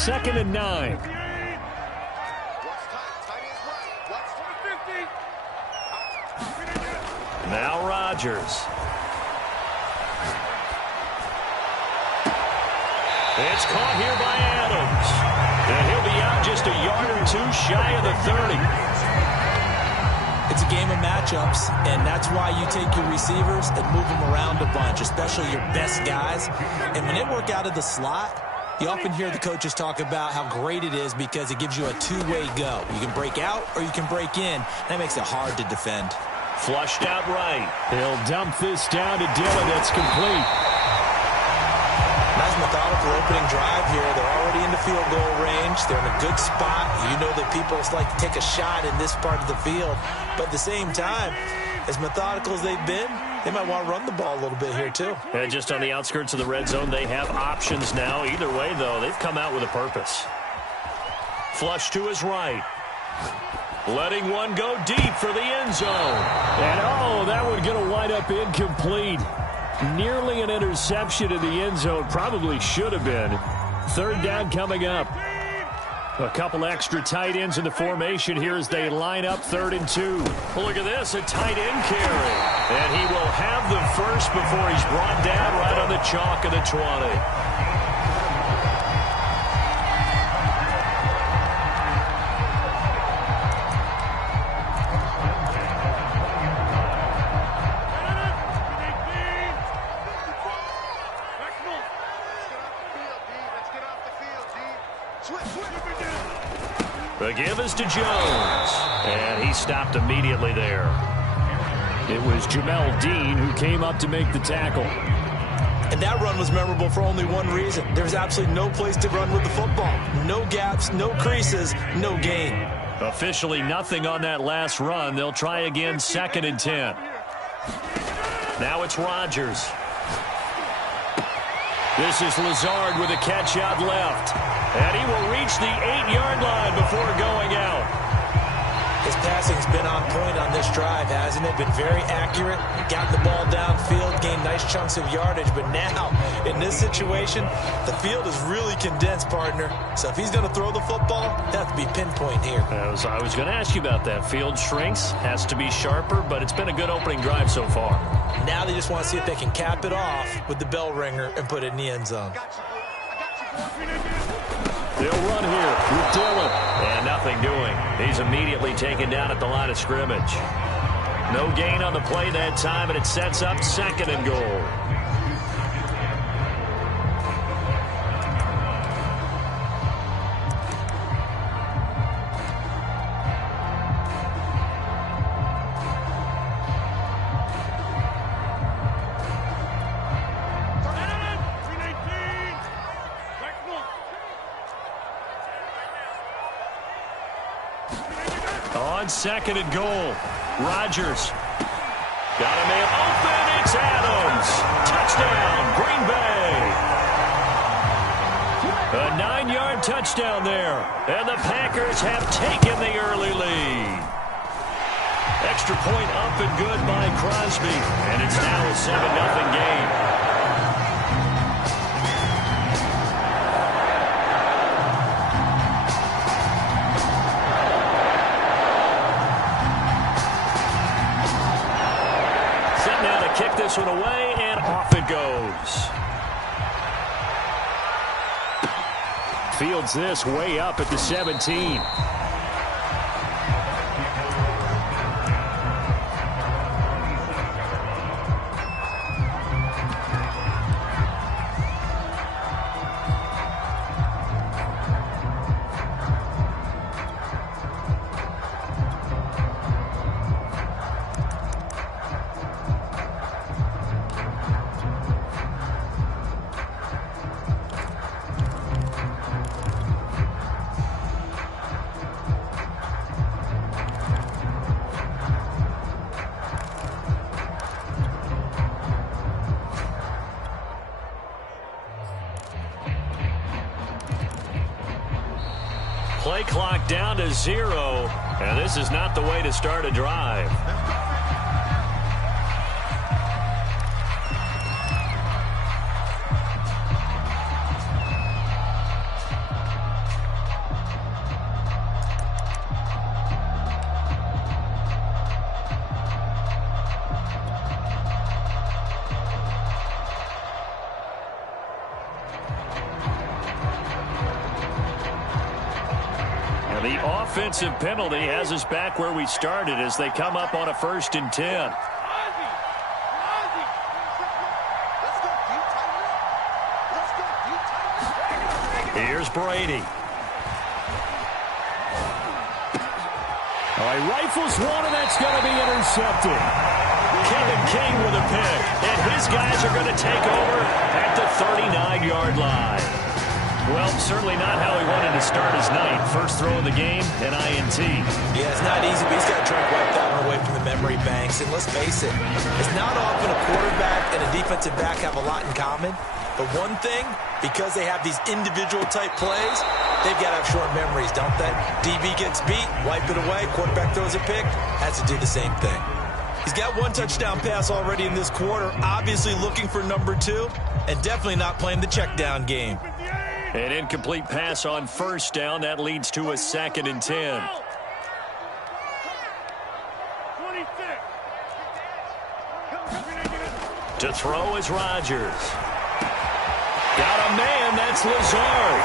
2nd and 9. Now Rodgers. It's caught here by Adams. And he'll be out just a yard or two shy of the 30. It's a game of matchups, and that's why you take your receivers and move them around a bunch, especially your best guys. And when they work out of the slot, you often hear the coaches talk about how great it is because it gives you a two-way go. You can break out or you can break in. That makes it hard to defend. Flushed out right. He'll dump this down to Dillon. It's complete. Nice methodical opening drive here. They're already in the field goal range. They're in a good spot. You know that people like to take a shot in this part of the field. But at the same time, as methodical as they've been, they might want to run the ball a little bit here too. And just on the outskirts of the red zone, they have options now. Either way, though, they've come out with a purpose. Flush to his right. Letting one go deep for the end zone. And, oh, that one going to wind up incomplete. Nearly an interception in the end zone. Probably should have been. 3rd down coming up. A couple extra tight ends in the formation here as they line up 3rd and 2. Look at this, a tight end carry. And he will have the first before he's brought down right on the chalk of the 20. The give is to Jones, and he stopped immediately there. It was Jamel Dean who came up to make the tackle. And that run was memorable for only one reason. There was absolutely no place to run with the football. No gaps, no creases, no gain. Officially nothing on that last run. They'll try again 2nd and 10. Now it's Rodgers. This is Lazard with a catch out left. And he will reach the 8-yard line before going out. His passing's been on point on this drive, hasn't it? Been very accurate. Got the ball downfield, gained nice chunks of yardage. But now, in this situation, the field is really condensed, partner. So if he's going to throw the football, it has to be pinpoint here. I was going to ask you about that. Field shrinks, has to be sharper, but it's been a good opening drive so far. Now they just want to see if they can cap it off with the bell ringer and put it in the end zone. They'll run here with Dillon. And nothing doing. He's immediately taken down at the line of scrimmage. No gain on the play that time, and it sets up 2nd and goal. On 2nd and goal, Rodgers. Got a man open. It's Adams. Touchdown, Green Bay. A 9-yard touchdown there. And the Packers have taken the early lead. Extra point up and good by Crosby. And it's now a 7-0 game. Kick this one away, and off it goes. Fields this way up at the 17. Play clock down to 0, and this is not the way to start a drive. The offensive penalty has us back where we started as they come up on a 1st and 10. Here's Brady. He rifles one, and that's going to be intercepted. Kevin King with a pick, and his guys are going to take over at the 39-yard line. Well, certainly not how he wanted to start his night. First throw of the game, an INT. Yeah, it's not easy, but he's got to try to wipe that one away from the memory banks. And let's face it, it's not often a quarterback and a defensive back have a lot in common. But one thing, because they have these individual type plays, they've got to have short memories, don't they? DB gets beat, wipe it away, quarterback throws a pick, has to do the same thing. He's got one touchdown pass already in this quarter, obviously looking for number 2, and definitely not playing the check down game. An incomplete pass on 1st down. That leads to a 2nd and 10. To throw is Rodgers. Got a man, that's Lazard.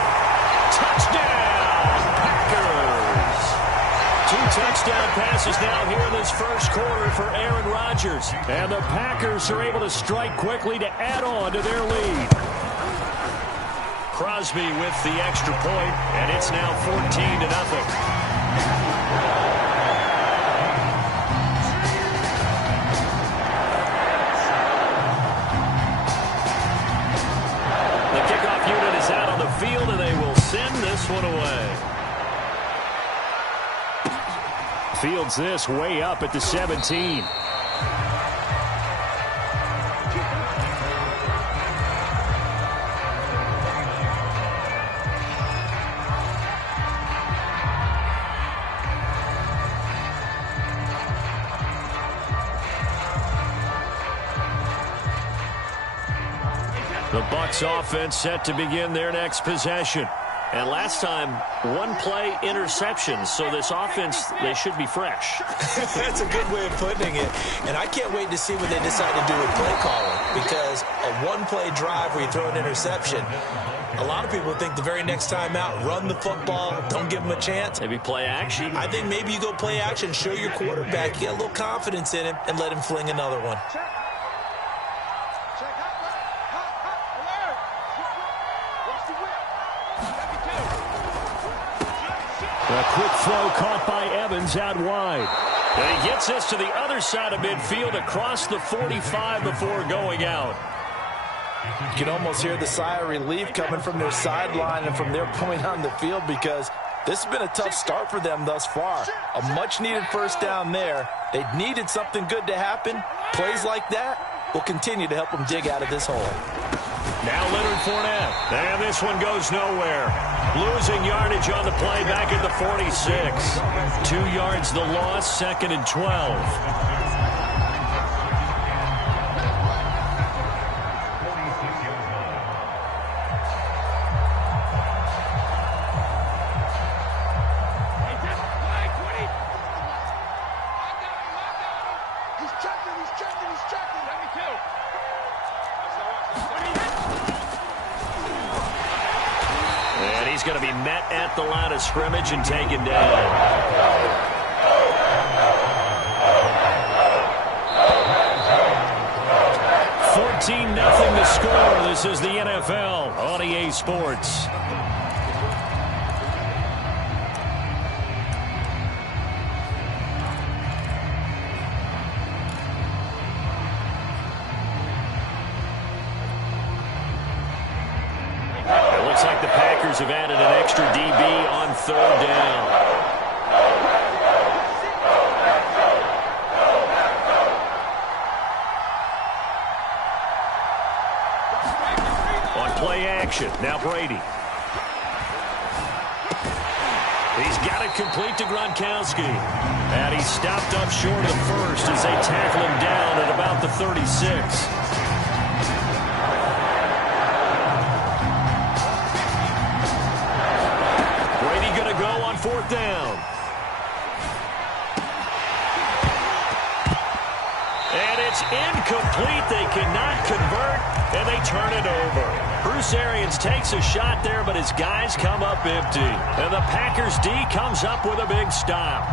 Touchdown, Packers. 2 touchdown passes now here in this first quarter for Aaron Rodgers. And the Packers are able to strike quickly to add on to their lead. Crosby with the extra point, and it's now 14-0. Field, and they will send this one away. Fields this way up at the 17. The Bucs offense set to begin their next possession. And last time, 1-play interception. So this offense, they should be fresh. That's a good way of putting it. And I can't wait to see what they decide to do with play calling. Because a 1-play drive where you throw an interception, a lot of people think the very next time out, run the football, don't give them a chance. Maybe play action. I think maybe you go play action, show your quarterback, get a little confidence in him, and let him fling another one. A quick throw caught by Evans out wide. And he gets this to the other side of midfield across the 45 before going out. You can almost hear the sigh of relief coming from their sideline and from their point on the field because this has been a tough start for them thus far. A much-needed first down there. They needed something good to happen. Plays like that will continue to help them dig out of this hole. Now Leonard Fournette. And this one goes nowhere. Losing yardage on the play back at the 46. 2 yards the loss, 2nd and 12. Going to be met at the line of scrimmage and taken down. 14-0 the score. This is the NFL on EA Sports. Have added an extra DB on 3rd down. On play action, now Brady. He's got it complete to Gronkowski. And he's stopped up short of the first as they tackle him down at about the 36. Fourth down. And it's It's incomplete. They cannot convert, and they turn it over. Bruce Arians takes a shot there, but his guys come up empty. And the Packers D comes up with a big stop.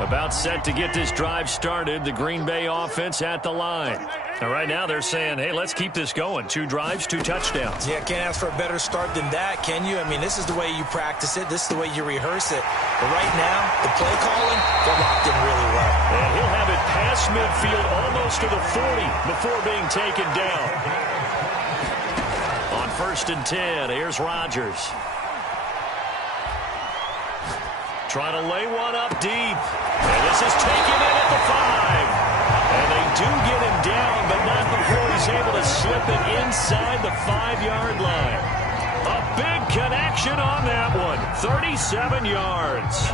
About set to get this drive started, the Green Bay offense at the line. And right now they're saying, hey, let's keep this going. 2 drives, 2 touchdowns. Yeah, can't ask for a better start than that, can you? I mean, this is the way you practice it. This is the way you rehearse it. But right now, the play calling, they're locked in really well. And he'll have it past midfield almost to the 40 before being taken down. On 1st and 10, here's Rodgers. Trying to lay one up deep. And this is taken in at the 5. And they do get him down, but not before he's able to slip it inside the 5-yard line. A big connection on that one. 37 yards.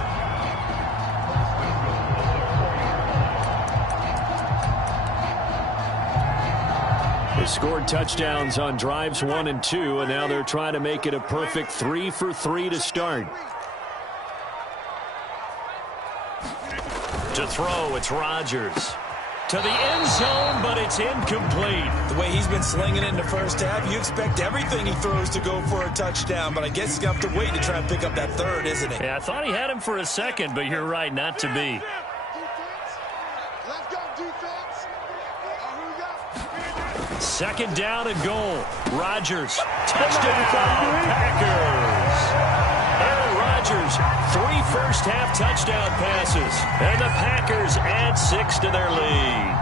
They scored touchdowns on drives 1 and 2, and now they're trying to make it a perfect 3 for 3 to start. To throw, it's Rodgers. To the end zone, but it's incomplete. The way he's been slinging it in the first half, you expect everything he throws to go for a touchdown, but I guess he's going to have to wait to try and pick up that 3rd, isn't he? Yeah, I thought he had him for a second, but you're right, not to be. Let's go, defense. Here we go. 2nd down and goal. Rodgers, touchdown, Packers. Aaron Rodgers, 3 first-half touchdown passes, and the Packers add 6 to their lead.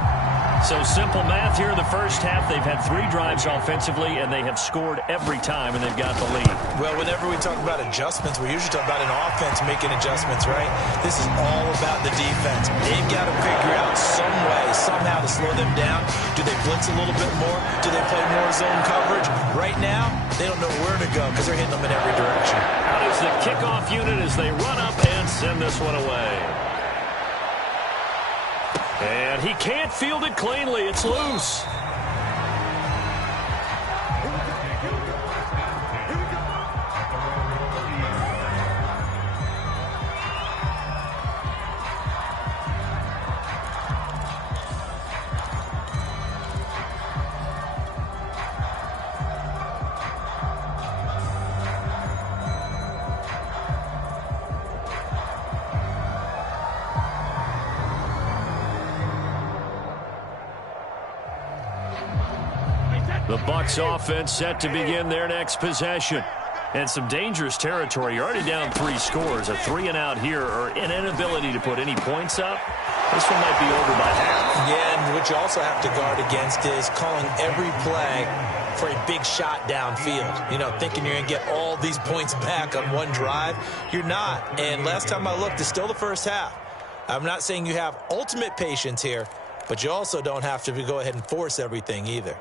So simple math here in the first half. They've had 3 drives offensively, and they have scored every time, and they've got the lead. Well, whenever we talk about adjustments, we usually talk about an offense making adjustments, right? This is all about the defense. They've got to figure out some way, somehow to slow them down. Do they blitz a little bit more? Do they play more zone coverage? Right now, they don't know where to go because they're hitting them in every direction. Out is the kickoff unit as they run up and send this one away. And he can't field it cleanly. It's loose. The Bucs offense set to begin their next possession. And some dangerous territory. You're already down 3 scores. A 3-and-out here or an inability to put any points up. This one might be over by half. Yeah, and what you also have to guard against is calling every play for a big shot downfield. You know, thinking you're going to get all these points back on one drive. You're not. And last time I looked, it's still the first half. I'm not saying you have ultimate patience here, but you also don't have to go ahead and force everything either.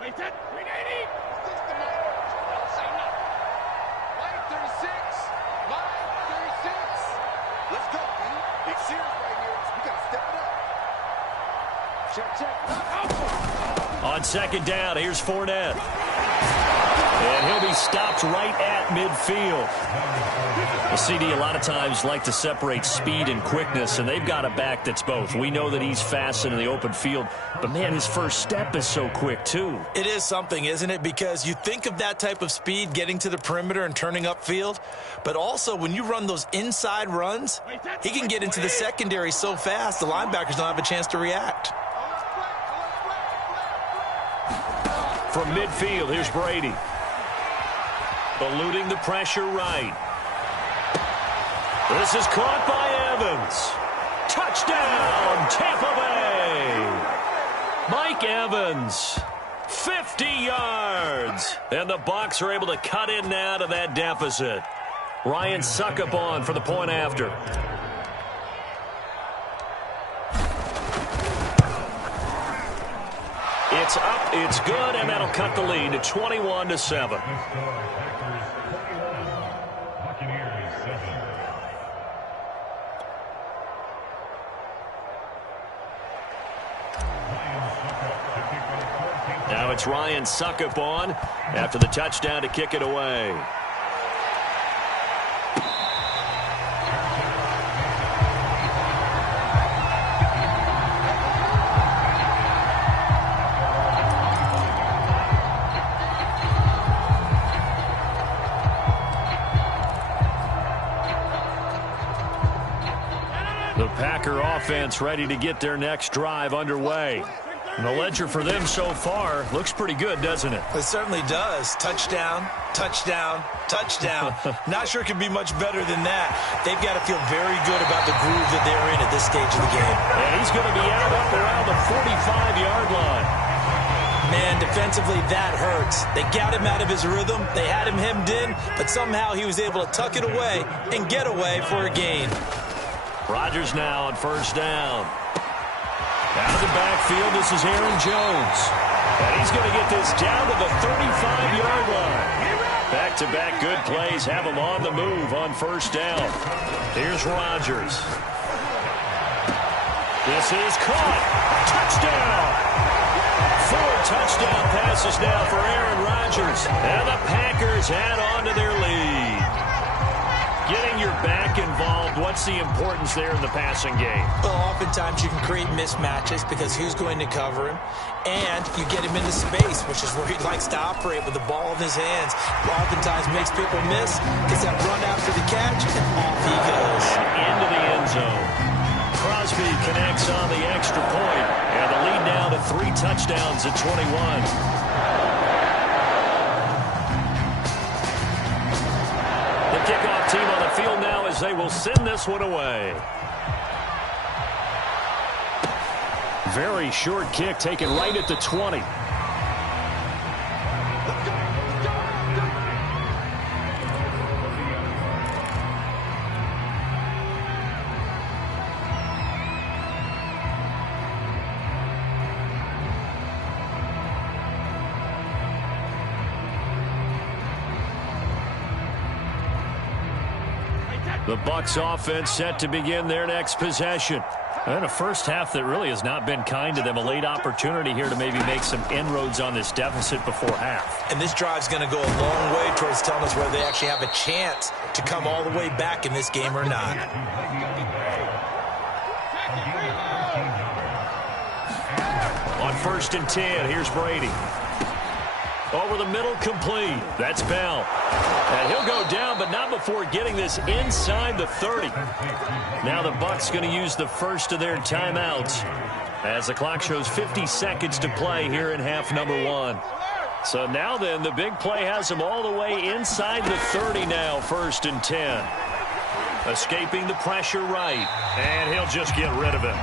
Wait, that 380. Don't say nothing. Line 36. Line 36. Let's go, B. Big series right here. We got to step it up. Check. On 2nd down, here's Fournette. And he'll be stopped right at midfield. The CD a lot of times like to separate speed and quickness, and they've got a back that's both. We know that he's fast in the open field, but, man, his first step is so quick, too. It is something, isn't it? Because you think of that type of speed getting to the perimeter and turning upfield, but also when you run those inside runs, he can get into the secondary so fast the linebackers don't have a chance to react. From midfield, here's Brady. Eluding the pressure right. This is caught by Evans. Touchdown, Tampa Bay. Mike Evans, 50 yards. And the Bucs are able to cut in now to that deficit. Ryan Succop for the point after. It's up, it's good, and that'll cut the lead to 21-7. Now it's Ryan Succop after the touchdown to kick it away. The Packer offense ready to get their next drive underway. And the ledger for them so far looks pretty good, doesn't it? It certainly does. Touchdown, touchdown, touchdown. Not sure it can be much better than that. They've got to feel very good about the groove that they're in at this stage of the game. And he's going to be out up around the 45-yard line. Man, defensively, that hurts. They got him out of his rhythm. They had him hemmed in, but somehow he was able to tuck it away and get away for a gain. Rodgers now on first down. Out of the backfield, this is Aaron Jones. And he's going to get this down to the 35-yard line. Back-to-back good plays have him on the move on first down. Here's Rodgers. This is caught. Touchdown. 4 touchdown passes now for Aaron Rodgers. And the Packers add on to their lead. Getting your back involved, what's the importance there in the passing game? Well, oftentimes you can create mismatches because who's going to cover him? And you get him into space, which is where he likes to operate with the ball in his hands. Oftentimes makes people miss, gets that run after the catch, and off he goes. Into the end zone. Crosby connects on the extra point, and the lead now to 3 touchdowns at 21. Kickoff team on the field now as they will send this one away. Very short kick taken right at the 20. The Bucs offense set to begin their next possession. And a first half that really has not been kind to them. A late opportunity here to maybe make some inroads on this deficit before half. And this drive's going to go a long way towards telling us whether they actually have a chance to come all the way back in this game or not. On first and 10, here's Brady. Over the middle, complete. That's Bell. And he'll go down, but not before getting this inside the 30. Now the Bucs going to use the first of their timeouts as the clock shows 50 seconds to play here in half number 1. So now then, the big play has them all the way inside the 30 now, first and 10. Escaping the pressure right, and he'll just get rid of it.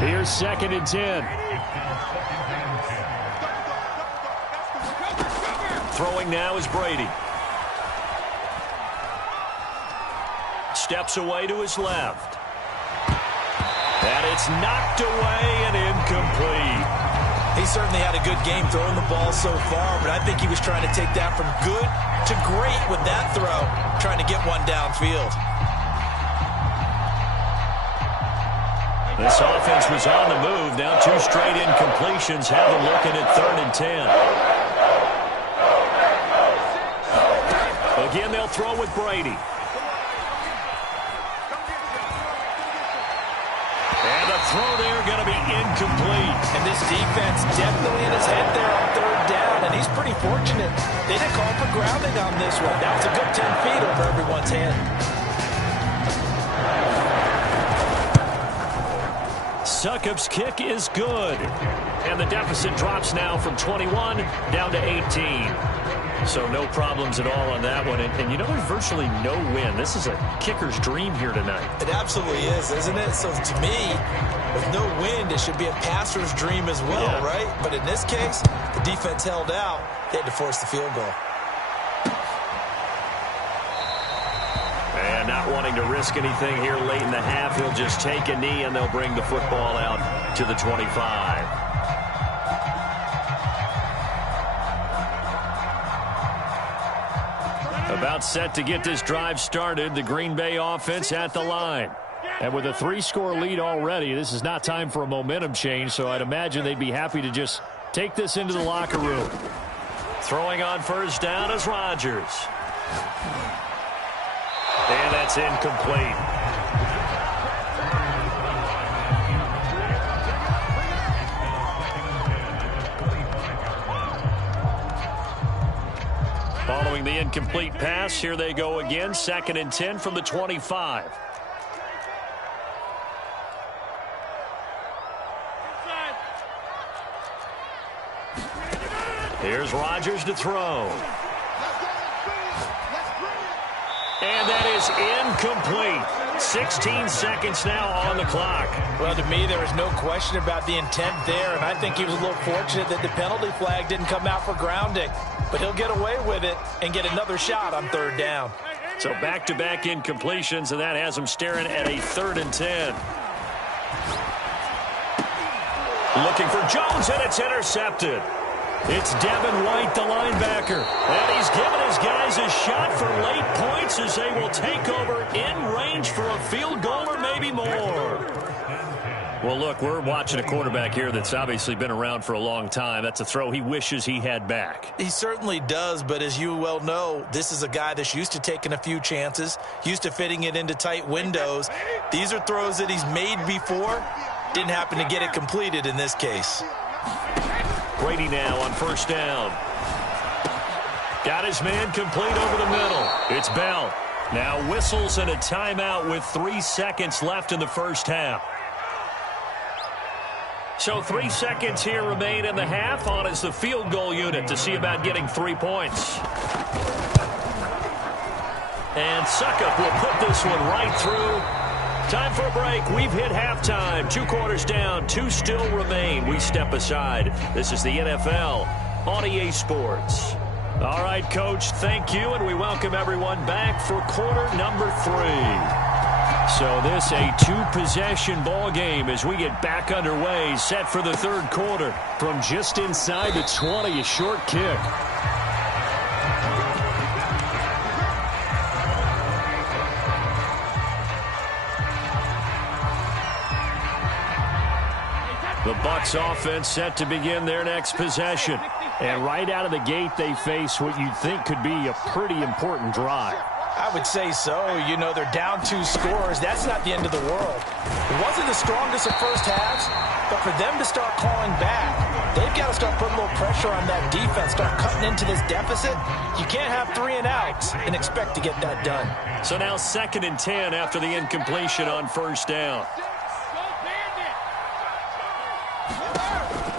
Here's second and 10. Throwing now is Brady. Steps away to his left. And it's knocked away and incomplete. He certainly had a good game throwing the ball so far, but I think he was trying to take that from good to great with that throw, trying to get one downfield. This offense was on the move. Now 2 straight incompletions have them looking at third and 10. Again, they'll throw with Brady. And the throw there going to be incomplete. And this defense definitely in his head there on third down, and he's pretty fortunate. They didn't call for grounding on this one. That was a good 10 feet over everyone's head. Succop's kick is good. And the deficit drops now from 21 down to 18. So no problems at all on that one. And you know, there's virtually no win. This is a kicker's dream here tonight. It absolutely is, isn't it? So to me, with no wind, it should be a passer's dream as well, right? But in this case, the defense held out. They had to force the field goal. And not wanting to risk anything here late in the half, he'll just take a knee and they'll bring the football out to the 25. About set to get this drive started. The Green Bay offense at the line. And with a 3-score lead already, this is not time for a momentum change, so I'd imagine they'd be happy to just take this into the locker room. Throwing on first down is Rodgers. And that's incomplete. Following the incomplete pass, here they go again. 2nd and 10 from the 25. Here's Rodgers to throw. And that is incomplete. 16 seconds now on the clock. Well, to me, there is no question about the intent there, and I think he was a little fortunate that the penalty flag didn't come out for grounding. But he'll get away with it and get another shot on 3rd down. So back-to-back incompletions, and that has him staring at a 3rd and 10. Looking for Jones, and it's intercepted. It's Devin White, the linebacker. And he's given his guys a shot for late points as they will take over in range for a field goal or maybe more. Well, look, we're watching a quarterback here that's obviously been around for a long time. That's a throw he wishes he had back. He certainly does, but as you well know, this is a guy that's used to taking a few chances, used to fitting it into tight windows. These are throws that he's made before. Didn't happen to get it completed in this case. Brady now on 1st down. Got his man complete over the middle. It's Bell. Now whistles and a timeout with 3 seconds left in the 1st half. So 3 seconds here remain in the half. On is the field goal unit to see about getting 3 points. And Suckup will put this one right through. Time for a break. We've hit halftime. 2 quarters down. 2 still remain. We step aside. This is the NFL on EA Sports. All right, Coach, thank you, and we welcome everyone back for quarter number 3. So this a 2-possession ball game as we get back underway, set for the 3rd quarter. From just inside the 20, a short kick. The Bucs offense set to begin their next possession. And right out of the gate, they face what you'd think could be a pretty important drive. I would say so. You know, they're down 2 scores. That's not the end of the world. It wasn't the strongest of first halves, but for them to start clawing back, they've got to start putting a little pressure on that defense, start cutting into this deficit. You can't have 3 and outs and expect to get that done. So now 2nd and 10 after the incompletion on 1st down.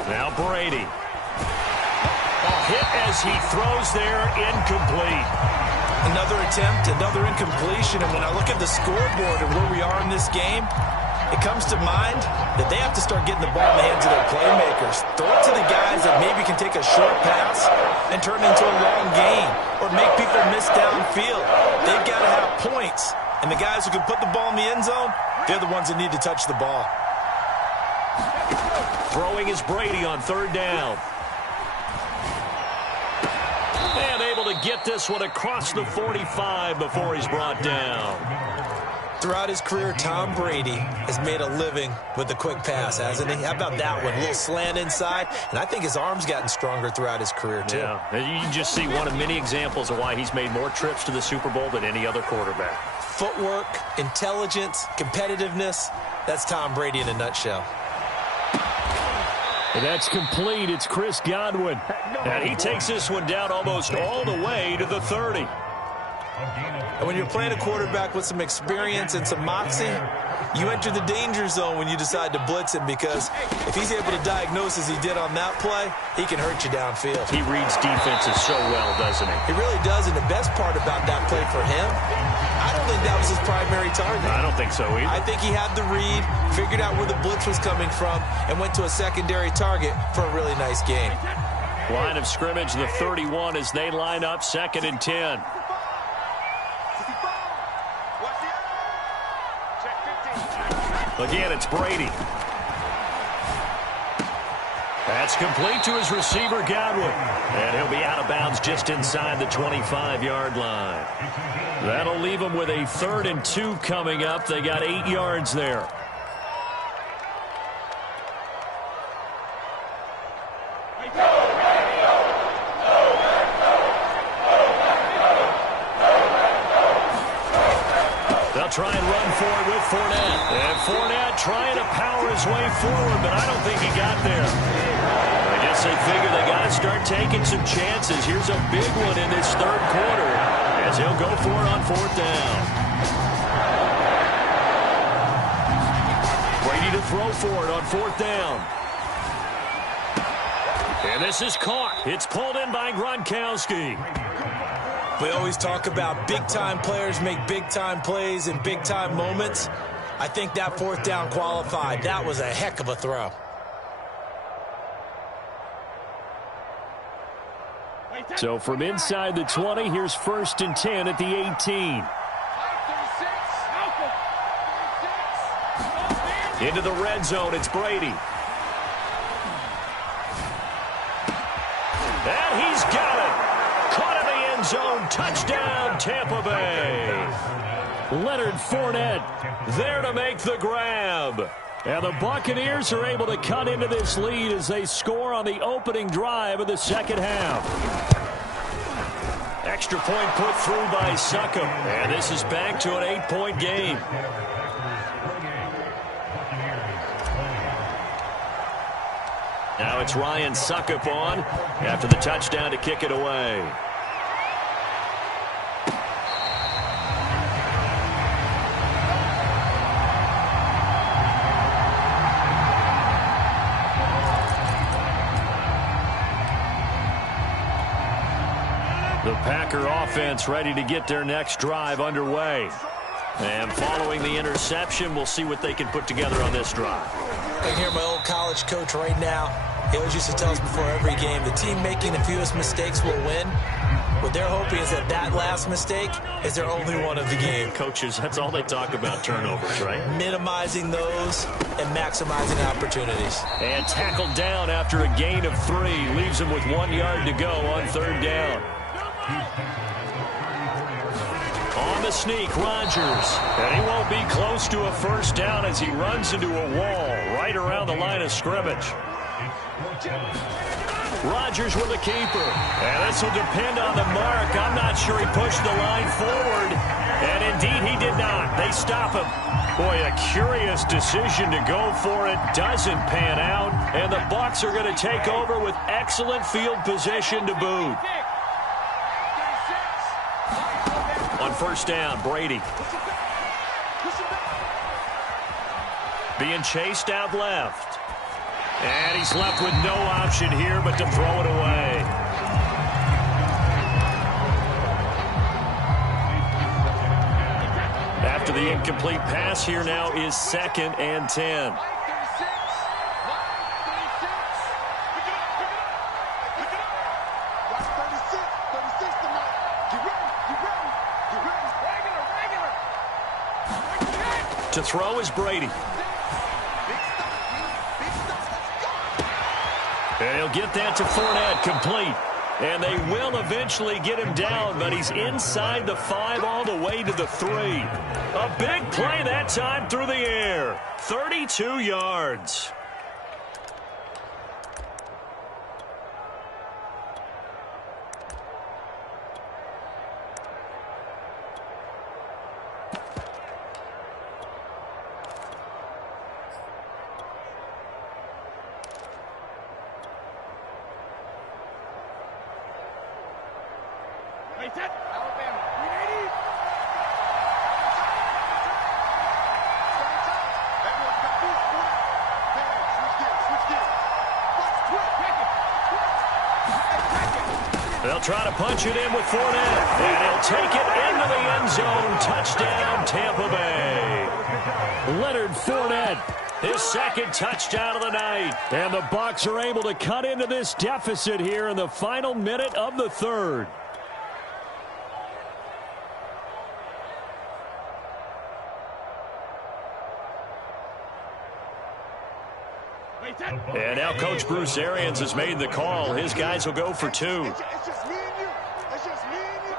Now Brady. A hit as he throws there, incomplete. Another attempt, another incompletion, and when I look at the scoreboard and where we are in this game, it comes to mind that they have to start getting the ball in the hands of their playmakers. Throw it to the guys that maybe can take a short pass and turn it into a long gain or make people miss downfield. They've got to have points, and the guys who can put the ball in the end zone, they're the ones that need to touch the ball. Throwing is Brady on 3rd down. And able to get this one across the 45 before he's brought down. Throughout his career, Tom Brady has made a living with the quick pass, hasn't he? How about that one? A little slant inside, and I think his arm's gotten stronger throughout his career, too. Yeah, you can just see one of many examples of why he's made more trips to the Super Bowl than any other quarterback. Footwork, intelligence, competitiveness, that's Tom Brady in a nutshell. And that's complete. It's Chris Godwin. And he takes this one down almost all the way to the 30. And when you're playing a quarterback with some experience and some moxie, you enter the danger zone when you decide to blitz him, because if he's able to diagnose as he did on that play, he can hurt you downfield. He reads defenses so well, doesn't he? He really does, and the best part about that play for him, I don't think that was his primary target. I don't think so either. I think he had the read, figured out where the blitz was coming from, and went to a secondary target for a really nice gain. Line of scrimmage, the 31 as they line up, 2nd and 10. Again, it's Brady. That's complete to his receiver, Godwin. And he'll be out of bounds just inside the 25-yard line. That'll leave him with a 3rd and 2 coming up. They got 8 yards there. They'll try and run for it with Fournette. And Fournette trying to power his way forward, but I don't think he got there. I guess guess they figure they got to start taking some chances. Here's a big one in this third quarter as he'll go for it on fourth down. Brady to throw for it on fourth down. And this is caught. It's pulled in by Gronkowski. We always talk about big-time players make big-time plays in big-time moments. I think that fourth down qualified. That was a heck of a throw. So from inside the 20, here's 1st and 10 at the 18. Into the red zone, it's Brady. And he's got it. Caught in the end zone. Touchdown, Tampa Bay. Leonard Fournette There to make the grab. And the Buccaneers are able to cut into this lead as they score on the opening drive of the second half. Extra point put through by Succop. And this is back to an 8-point game. Now it's Ryan Succop on after the touchdown to kick it away. The Packer offense ready to get their next drive underway. And following the interception, we'll see what they can put together on this drive. I can hear my old college coach right now. He always used to tell us before every game, the team making the fewest mistakes will win. What they're hoping is that that last mistake is their only one of the game. Coaches, that's all they talk about, turnovers, right? Minimizing those and maximizing opportunities. And tackled down after a gain of 3. Leaves him with 1 yard to go on third down. On the sneak, Rodgers. And he won't be close to a first down as he runs into a wall right around the line of scrimmage. Rodgers with a keeper. And this will depend on the mark. I'm not sure he pushed the line forward. And indeed he did not. They stop him. Boy, a curious decision to go for it. Doesn't pan out. And the Bucs are going to take over with excellent field position to boot. On first down, Brady. Being chased out left. And he's left with no option here but to throw it away. After the incomplete pass, here now is 2nd and 10. To throw is Brady. And he'll get that to Fournette, complete. And they will eventually get him down, but he's inside the 5 all the way to the 3. A big play that time through the air. 32 yards. They'll try to punch it in with Fournette, and he'll take it into the end zone. Touchdown, Tampa Bay. Leonard Fournette, His 2nd touchdown of the night. and the Bucs are able to cut into this deficit here in the final minute of the 3rd. And now Coach Bruce Arians has made the call. His guys will go for 2. It's just me and you. It's just me and you.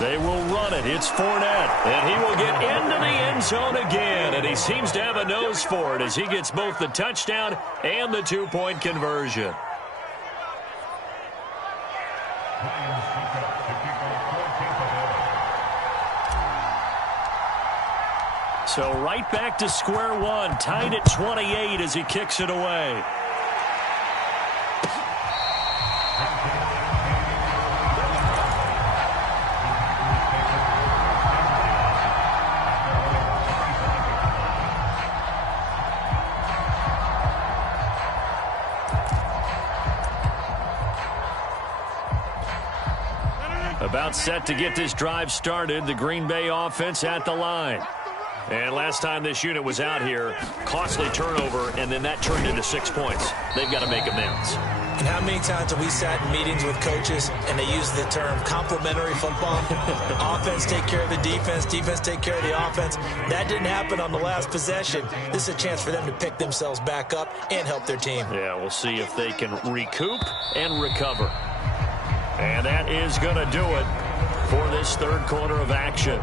They will run it. It's Fournette. And he will get into the end zone again. And he seems to have a nose for it as he gets both the touchdown and the 2-point conversion. So right back to square one, tied at 28 as he kicks it away. About set to get this drive started, the Green Bay offense at the line. And last time this unit was out here, costly turnover, and then that turned into 6 points. They've got to make amends. And how many times have we sat in meetings with coaches and they use the term complementary football? Offense take care of the defense, defense take care of the offense. That didn't happen on the last possession. This is a chance for them to pick themselves back up and help their team. Yeah, we'll see if they can recoup and recover. And that is going to do it for this third quarter of action.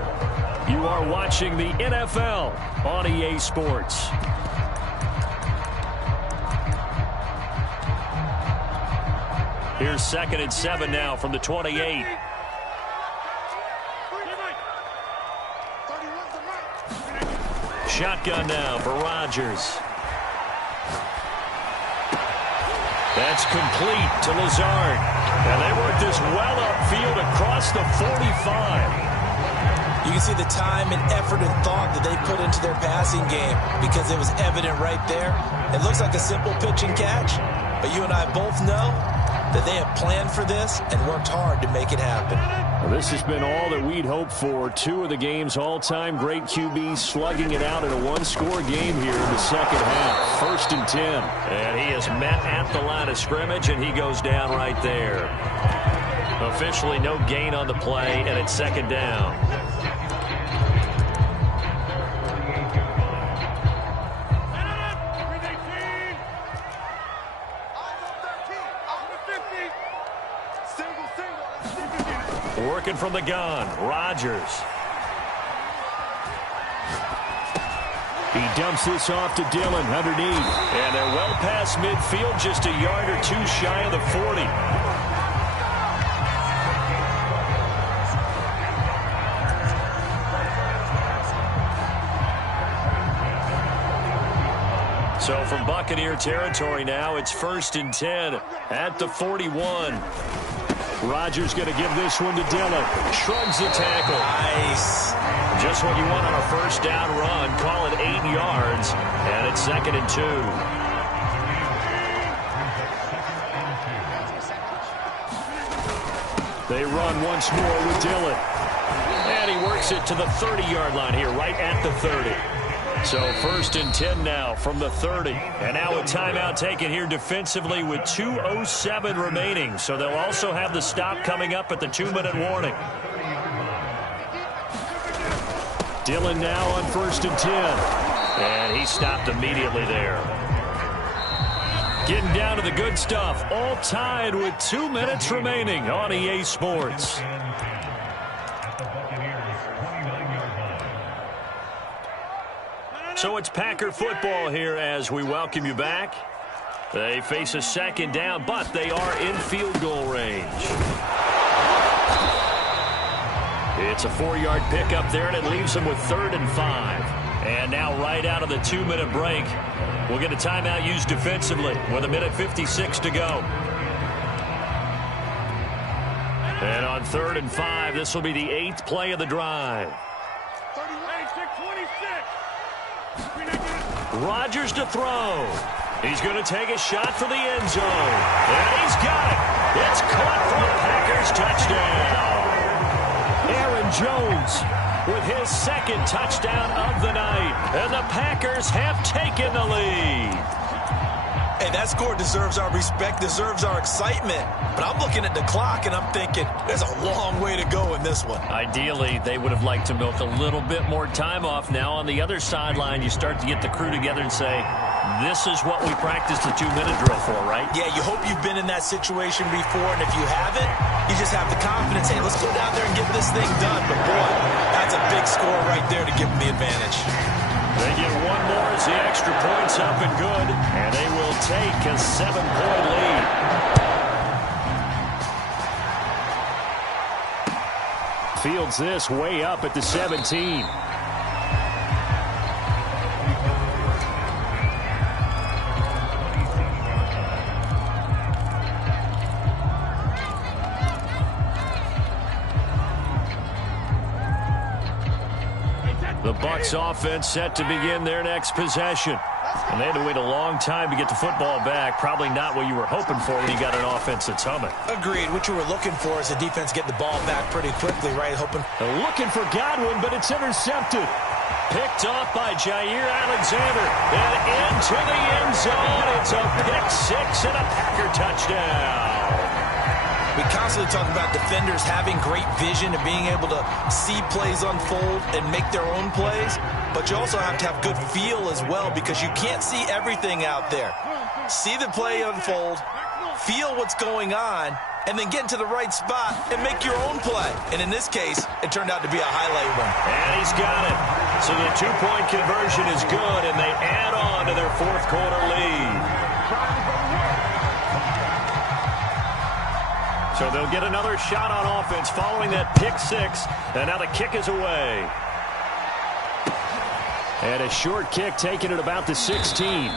You are watching the NFL on EA Sports. Here's 2nd and 7 now from the 28. Shotgun now for Rodgers. That's complete to Lazard. And they work this well upfield across the 45. You can see the time and effort and thought that they put into their passing game because it was evident right there. It looks like a simple pitch and catch, but you and I both know that they have planned for this and worked hard to make it happen. Well, this has been all that we'd hoped for. Two of the game's all-time great QBs slugging it out in a one-score game here in the second half. 1st and 10. And he is met at the line of scrimmage, and he goes down right there. Officially no gain on the play, and it's 2nd down. Working from the gun, Rodgers. He dumps this off to Dillon underneath. And they're well past midfield, just a yard or two shy of the 40. So from Buccaneer territory now, it's 1st and 10 at the 41. Rodgers going to give this one to Dillon. Shrugs the tackle. Nice. Just what you want on a 1st down run. Call it 8 yards, and it's 2nd and 2. They run once more with Dillon. And he works it to the 30-yard line here, right at the 30. So 1st and 10 now from the 30. And now a timeout taken here defensively with 2:07 remaining. So they'll also have the stop coming up at the 2-minute warning. Dillon now on 1st and 10. And he stopped immediately there. Getting down to the good stuff. All tied with 2 minutes remaining on EA Sports. So it's Packer football here as we welcome you back. They face a 2nd down, but they are in field goal range. It's a 4-yard pickup there, and it leaves them with 3rd and 5. And now right out of the 2-minute break, we'll get a timeout used defensively with 1:56 to go. And on 3rd and 5, this will be the 8th play of the drive. Rodgers to throw. He's going to take a shot for the end zone. And he's got it. It's caught for a Packers touchdown. Aaron Jones with his 2nd touchdown of the night. And the Packers have taken the lead. Hey, that score deserves our respect, deserves our excitement. But I'm looking at the clock, and I'm thinking there's a long way to go in this one. Ideally, they would have liked to milk a little bit more time off. Now on the other sideline, you start to get the crew together and say, this is what we practiced the 2-minute drill for, right? Yeah, you hope you've been in that situation before, and if you haven't, you just have the confidence, hey, let's go down there and get this thing done. But, boy, that's a big score right there to give them the advantage. They get one more as the extra point's up and good, and they will take a 7-point lead. Fields this way up at the 17. The Bucs offense set to begin their next possession. And they had to wait a long time to get the football back. Probably not what you were hoping for when you got an offense that's humming. Agreed. What you were looking for is the defense get the ball back pretty quickly, right? They're looking for Godwin, but it's intercepted. Picked off by Jair Alexander. And into the end zone. It's a pick six and a Packer touchdown. We constantly talk about defenders having great vision and being able to see plays unfold and make their own plays. But you also have to have good feel as well because you can't see everything out there. See the play unfold, feel what's going on, and then get into the right spot and make your own play. And in this case, it turned out to be a highlight one. And he's got it. So the two-point conversion is good, and they add on to their fourth quarter lead. So they'll get another shot on offense following that pick six. And now the kick is away. And a short kick taken at about the 16.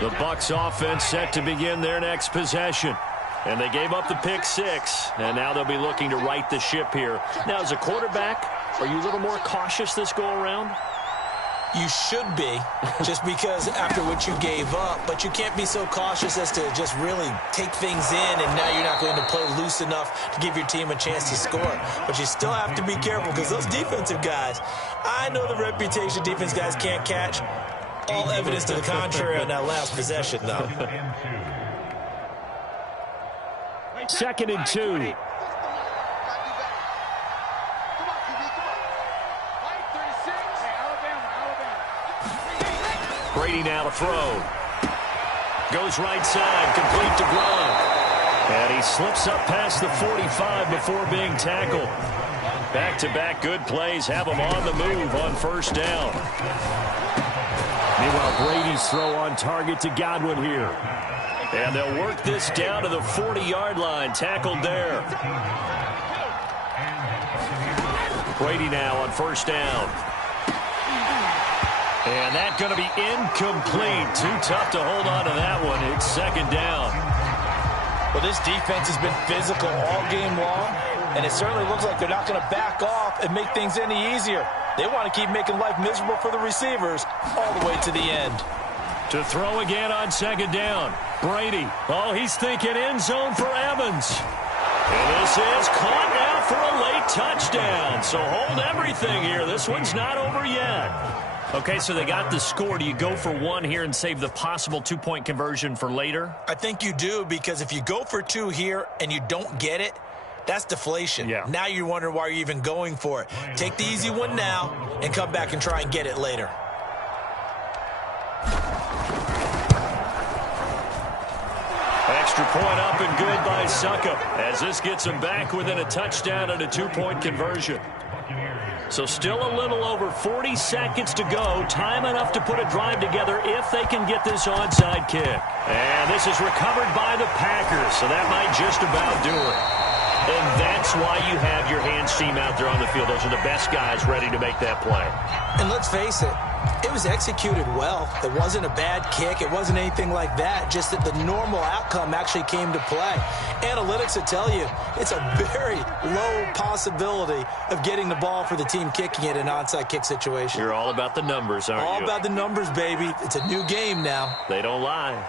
The Bucs offense set to begin their next possession. And they gave up the pick six. And now they'll be looking to right the ship here. Now, as a quarterback, are you a little more cautious this go around? You should be, just because after what you gave up, but you can't be so cautious as to just really take things in, and now you're not going to play loose enough to give your team a chance to score. But you still have to be careful because those defensive guys, I know the reputation defense guys can't catch. All evidence to the contrary on that last possession, though. 2nd and 2. Brady now to throw. Goes right side, complete to Gronk. And he slips up past the 45 before being tackled. Back-to-back good plays have him on the move on first down. Meanwhile, Brady's throw on target to Godwin here. And they'll work this down to the 40-yard line, tackled there. Brady now on first down. And that's going to be incomplete. Too tough to hold on to that one. It's second down. Well, this defense has been physical all game long, and it certainly looks like they're not going to back off and make things any easier. They want to keep making life miserable for the receivers all the way to the end. To throw again on second down. Brady. Oh, he's thinking end zone for Evans. And this is caught now for a late touchdown. So hold everything here. This one's not over yet. Okay, so they got the score. Do you go for one here and save the possible two-point conversion for later? I think you do, because if you go for two here and you don't get it, that's deflation. Yeah. Now you wonder why you're even going for it. Take the easy one now and come back and try and get it later. Extra point up and good by Suckup, as this gets them back within a touchdown and a two-point conversion. So still a little over 40 seconds to go. Time enough to put a drive together if they can get this onside kick. And this is recovered by the Packers, so that might just about do it. And that's why you have your hands team out there on the field. Those are the best guys ready to make that play. And let's face it, it was executed well. It wasn't a bad kick. It wasn't anything like that. Just that the normal outcome actually came to play. Analytics will tell you it's a very low possibility of getting the ball for the team kicking it in an onside kick situation. You're all about the numbers, aren't you? All about the numbers, baby. It's a new game now. They don't lie.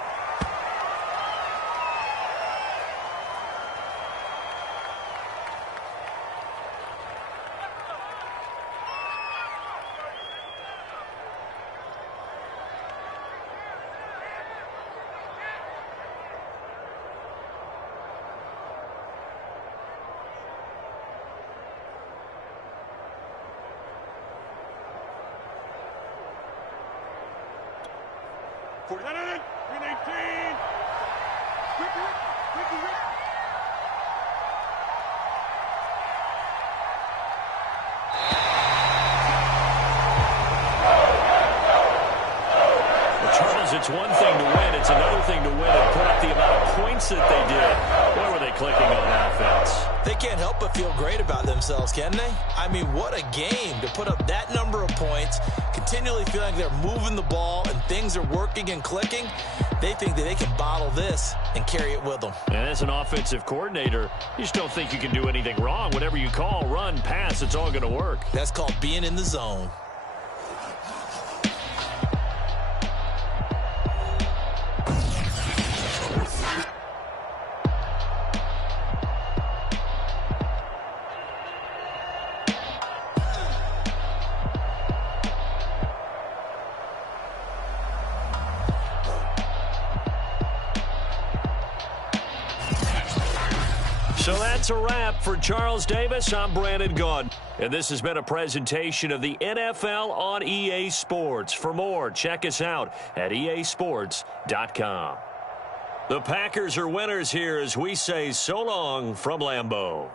It's one thing to win. It's another thing to win and put up the amount of points that they did. Boy, were they clicking on offense. They can't help but feel great about themselves, can they? I mean, what a game to put up that number of points, continually feeling like they're moving the ball and things are working and clicking. They think that they can bottle this and carry it with them. And as an offensive coordinator, you just don't think you can do anything wrong. Whatever you call, run, pass, it's all going to work. That's called being in the zone. So that's a wrap for Charles Davis. I'm Brandon Gaudin. And this has been a presentation of the NFL on EA Sports. For more, check us out at easports.com. The Packers are winners here as we say so long from Lambeau.